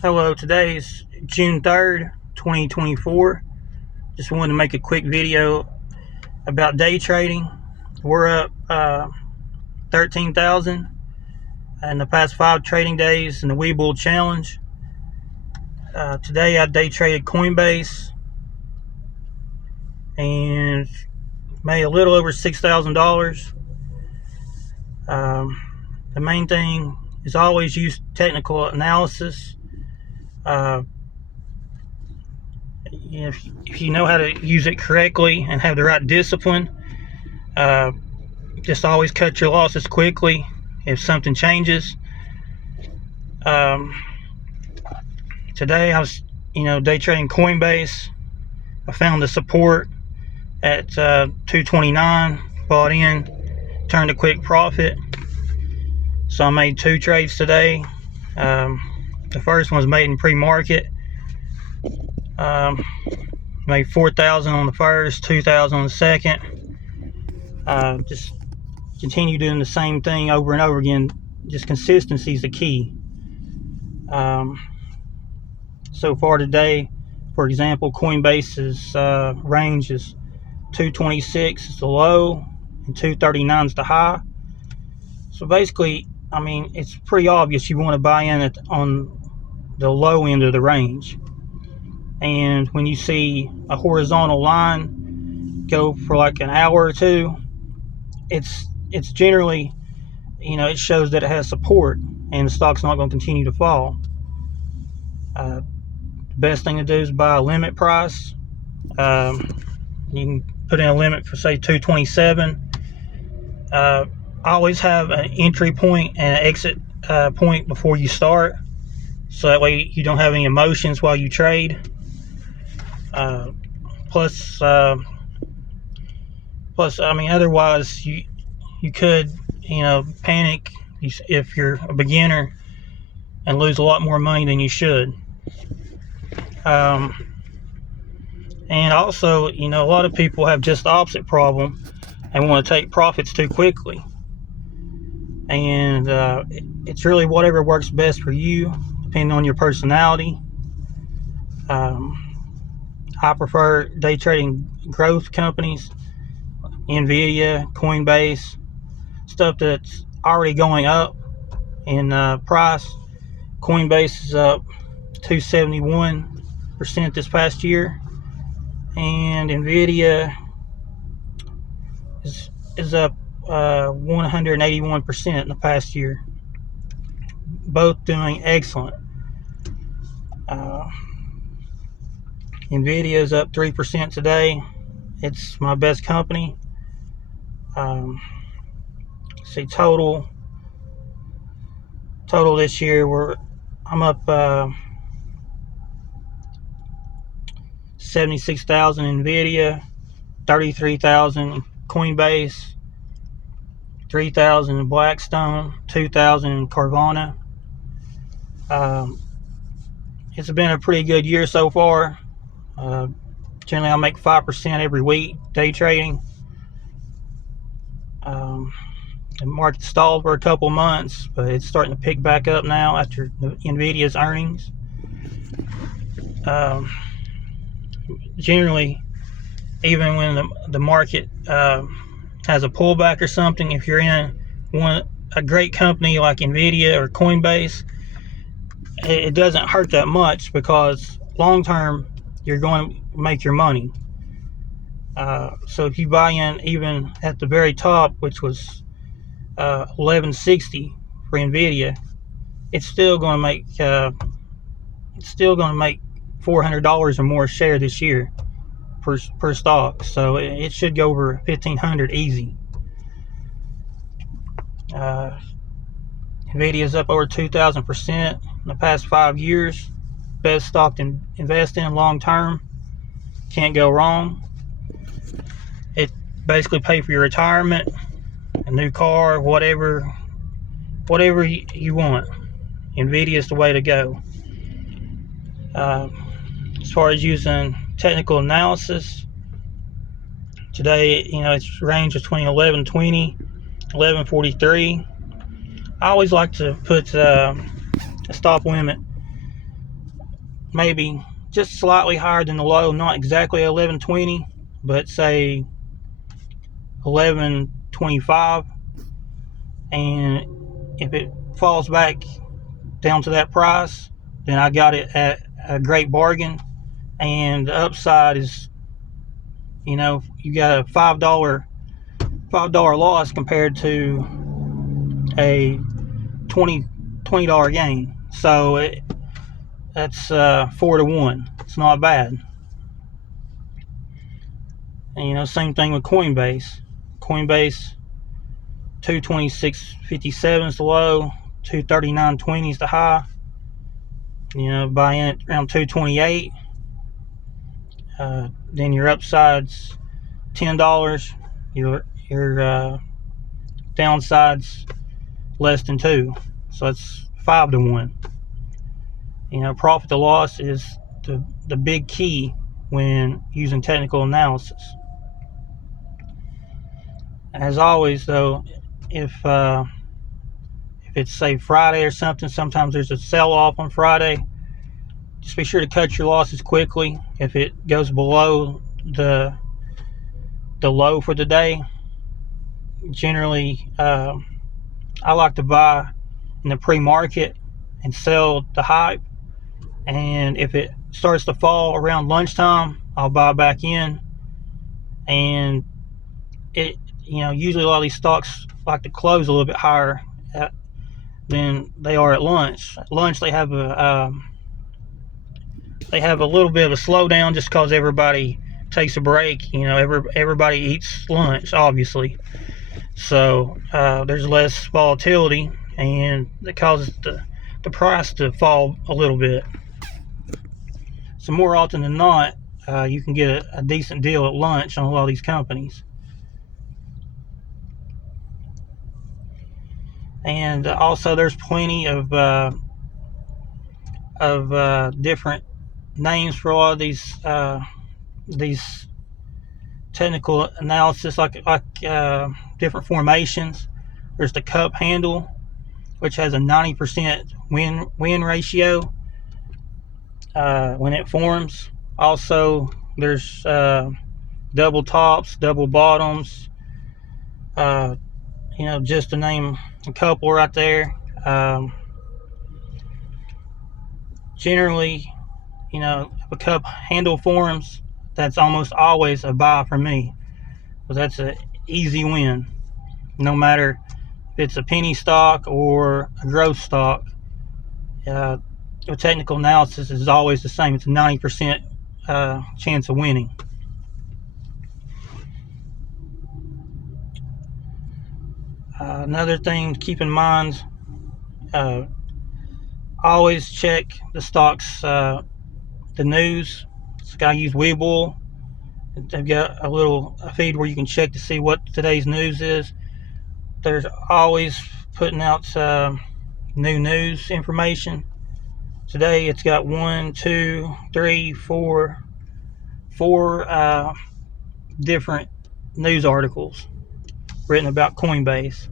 Hello, today is June 3rd, 2024. Just wanted to make a quick video about day trading. We're up 13,000 in the past 5 trading days in the Webull Challenge. Today I day traded Coinbase and made a little over $6,000. The main thing is always use technical analysis. If you know how to use it correctly and have the right discipline, just always cut your losses quickly if something changes. Today I was, day trading Coinbase. I found the support at 229, bought in, turned a quick profit. So I made 2 trades today. The first one was made in pre-market. Made 4,000 on the first, 2,000 on the second. Just continue doing the same thing over and over again. Just consistency is the key. So far today, for example, Coinbase's range is 226 is the low and 239 is the high. So basically, it's pretty obvious you want to buy in on the low end of the range. And when you see a horizontal line go for like an hour or two, it's generally, it shows that it has support and the stock's not going to continue to fall. The best thing to do is buy a limit price. You can put in a limit for say 227. Always have an entry point and an exit point before you start, so that way you don't have any emotions while you trade. Plus, otherwise you could, panic if you're a beginner and lose a lot more money than you should. And also, a lot of people have just the opposite problem and want to take profits too quickly. And it's really whatever works best for you, depending on your personality. I prefer day trading growth companies, NVDA, Coinbase, stuff that's already going up in price. Coinbase is up 271% this past year, and NVDA is up 181% in the past year. Both doing excellent. NVIDIA is up 3% today. It's my best company. See, total this year I'm up 76,000 NVIDIA, 33,000 Coinbase, 3,000 in Blackstone, 2,000 in Carvana. It's been a pretty good year so far. Generally, I make 5% every week day trading. The market stalled for a couple months, but it's starting to pick back up now after NVIDIA's earnings. Generally, even when the market has a pullback or something, if you're in a great company like NVIDIA or Coinbase, it doesn't hurt that much, because long term you're going to make your money. So if you buy in even at the very top, which was 1160 for NVIDIA, it's still going to make $400 or more a share this year per stock. So it should go over 1,500 easy. NVIDIA is up over 2,000% in the past 5 years. Best stock to invest in long term. Can't go wrong. It basically pay for your retirement, a new car, whatever you want. NVIDIA is the way to go. As far as using technical analysis, today, its range is between 1120, 1143. I always like to put a stop limit maybe just slightly higher than the low, not exactly 11.20, but say 11.25. And if it falls back down to that price, then I got it at a great bargain. And the upside is, you got a $5 loss compared to a $20 gain. So that's 4-to-1. It's not bad. And same thing with Coinbase. Coinbase 226.57 is the low, 239.20 is the high. Buying it around 228. Then your upside's $10. Your downside's less than 2. So it's 5-to-1. Profit to loss is the big key when using technical analysis. As always, though, if it's say Friday or something, sometimes there's a sell-off on Friday. Just be sure to cut your losses quickly. If it goes below the low for the day, generally I like to buy in the pre-market and sell the hype. And if it starts to fall around lunchtime, I'll buy back in. And it usually a lot of these stocks like to close a little bit higher than they are at lunch. At lunch they have a little bit of a slowdown just because everybody takes a break. Everybody eats lunch, obviously. So there's less volatility, and it causes the price to fall a little bit. So more often than not, you can get a decent deal at lunch on a lot of these companies. And also there's plenty of different names for a lot of these technical analysis, like different formations. There's the cup handle, which has a 90% win ratio when it forms. Also, there's double tops, double bottoms, just to name a couple right there. Generally, if a cup handle forms, that's almost always a buy for me, because that's an easy win. No matter if it's a penny stock or a growth stock, the technical analysis is always the same. It's a 90% chance of winning. Another thing to keep in mind, always check the stocks, the news. So I use Webull. They've got a feed where you can check to see what today's news is. There's always putting out new news information. Today it's got 4 different news articles written about Coinbase.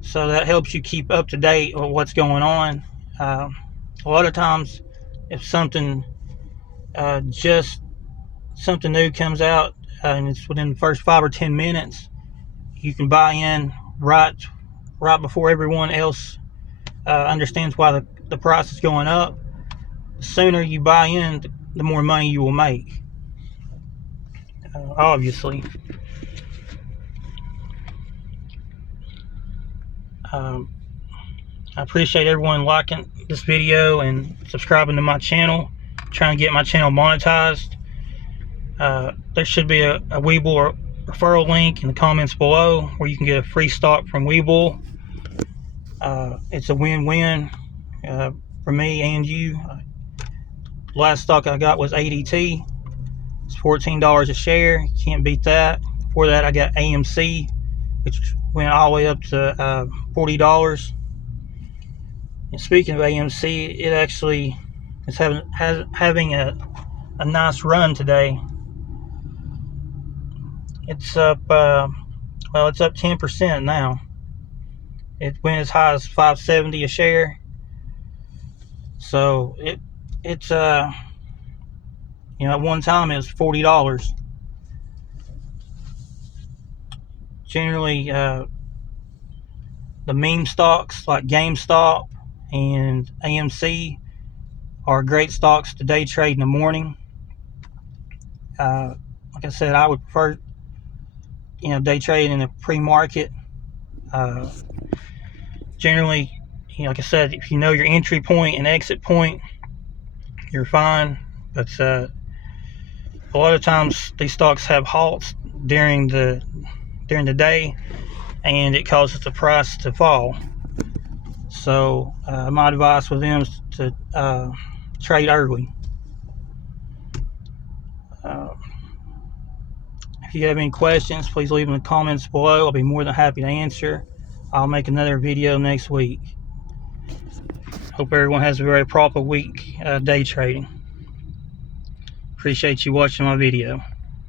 So that helps you keep up to date on what's going on. A lot of times, if something new comes out and it's within the first 5 or 10 minutes, you can buy in right before everyone else understands why the price is going up. The sooner you buy in, the more money you will make. Obviously. I appreciate everyone liking this video and subscribing to my channel. I'm trying to get my channel monetized. There should be a Webull referral link in the comments below where you can get a free stock from Webull. It's a win-win for me and you. The last stock I got was ADT. It's $14 a share. You can't beat that. Before that, I got AMC, which went all the way up to $40. And speaking of AMC, it actually is having a nice run today. It's up, it's up 10% now. It went as high as $5.70 a share. So it's at one time it was $40. Generally, the meme stocks like GameStop and AMC are great stocks to day trade in the morning. Like I said, I would prefer day trade in a pre-market. Generally, like I said, if you know your entry point and exit point, you're fine. But a lot of times these stocks have halts during the day, and it causes the price to fall. So my advice with them is to trade early. If you have any questions, please leave them in the comments below. I'll be more than happy to answer. I'll make another video next week. Hope everyone has a very proper week day trading. Appreciate you watching my video.